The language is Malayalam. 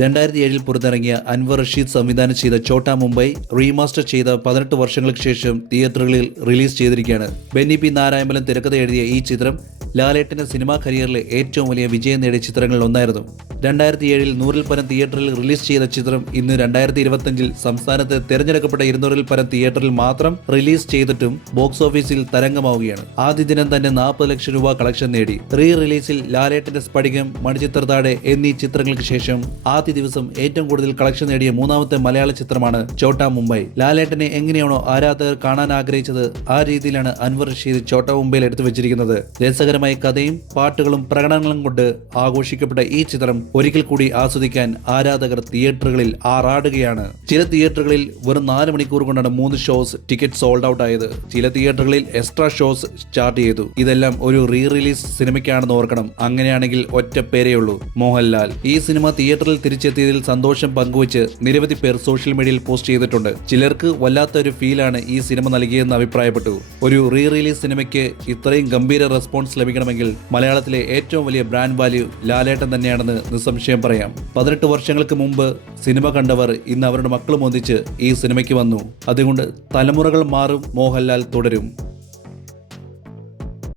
രണ്ടായിരത്തി ഏഴിൽ പുറത്തിറങ്ങിയ അൻവർ റഷീദ് സംവിധാനം ചെയ്ത ചോട്ടാ മുംബൈ റീമാസ്റ്റർ ചെയ്ത പതിനെട്ട് വർഷങ്ങൾക്ക് ശേഷം തിയേറ്ററുകളിൽ റിലീസ് ചെയ്തിരിക്കുകയാണ്. ബെന്നി പി നാരായമ്പലം തിരക്കഥ എഴുതിയ ഈ ചിത്രം ലാലേട്ടന്റെ സിനിമാ കരിയറിലെ ഏറ്റവും വലിയ വിജയം നേടിയ ചിത്രങ്ങളിൽ ഒന്നായിരുന്നു. രണ്ടായിരത്തി ഏഴിൽ നൂറിൽ പരം തിയേറ്ററിൽ റിലീസ് ചെയ്ത ചിത്രം ഇന്ന് രണ്ടായിരത്തി ഇരുപത്തഞ്ചിൽ സംസ്ഥാനത്ത് തിരഞ്ഞെടുക്കപ്പെട്ട ഇരുന്നൂറിൽ പരം തിയേറ്ററിൽ മാത്രം റിലീസ് ചെയ്തിട്ടും ബോക്സ് ഓഫീസിൽ തരംഗമാവുകയാണ്. ആദ്യ ദിനം തന്നെ നാൽപ്പത് ലക്ഷം രൂപ കളക്ഷൻ നേടി. റീ റിലീസിൽ ലാലേട്ടന്റെ സ്ഫടികം മണിച്ചിത്രത്താടെ എന്നീ ചിത്രങ്ങൾക്ക് ശേഷം ആദ്യ ദിവസം ഏറ്റവും കൂടുതൽ കളക്ഷൻ നേടിയ മൂന്നാമത്തെ മലയാള ചിത്രമാണ് ചോട്ടാ മുംബൈ. ലാലേട്ടനെ എങ്ങനെയാണോ ആരാധകർ കാണാൻ ആഗ്രഹിച്ചത് ആ രീതിയിലാണ് അൻവർ റഷീദ് ചോട്ടാ മുംബൈയിൽ എടുത്തു വെച്ചിരിക്കുന്നത് രസകരമായ കഥയും പാട്ടുകളും പ്രകടനങ്ങളും കൊണ്ട് ആഘോഷിക്കപ്പെട്ട ഈ ചിത്രം ഒരിക്കൽ കൂടി ആസ്വദിക്കാൻ ആരാധകർ തിയേറ്ററുകളിൽ ആറാടുകയാണ്. ചില തിയേറ്ററുകളിൽ വെറും നാല് മണിക്കൂർ കൊണ്ടാണ് മൂന്ന് ഷോസ് ടിക്കറ്റ് സോൾഡ് ഔട്ട് ആയത്. ചില തിയേറ്ററുകളിൽ എക്സ്ട്രാ ഷോസ് സ്റ്റാർട്ട് ചെയ്തു. ഇതെല്ലാം ഒരു റീ റിലീസ് സിനിമയ്ക്കാണെന്ന് ഓർക്കണം. അങ്ങനെയാണെങ്കിൽ ഒറ്റ പേരേയുള്ളൂ മോഹൻലാൽ. ഈ സിനിമ തിയേറ്ററിൽ തിരിച്ചെത്തിയതിൽ സന്തോഷം പങ്കുവച്ച് നിരവധി പേർ സോഷ്യൽ മീഡിയയിൽ പോസ്റ്റ് ചെയ്തിട്ടുണ്ട്. ചിലർക്ക് വല്ലാത്ത ഒരു ഫീലാണ് ഈ സിനിമ നൽകിയതെന്ന് അഭിപ്രായപ്പെട്ടു. ഒരു റീ റിലീസ് സിനിമയ്ക്ക് ഇത്രയും ഗംഭീര റെസ്പോൺസ് ലഭിക്കണമെങ്കിൽ മലയാളത്തിലെ ഏറ്റവും വലിയ ബ്രാൻഡ് വാല്യൂ ലാലേട്ടൻ തന്നെയാണെന്ന് നിസ്സംശയം പറയാം. പതിനെട്ട് വർഷങ്ങൾക്ക് മുമ്പ് സിനിമ കണ്ടവർ ഇന്ന് അവരുടെ മക്കളും ഒന്നിച്ച് ഈ സിനിമയ്ക്ക് വന്നു. അതുകൊണ്ട് തലമുറകൾ മാറും മോഹൻലാൽ തുടരും.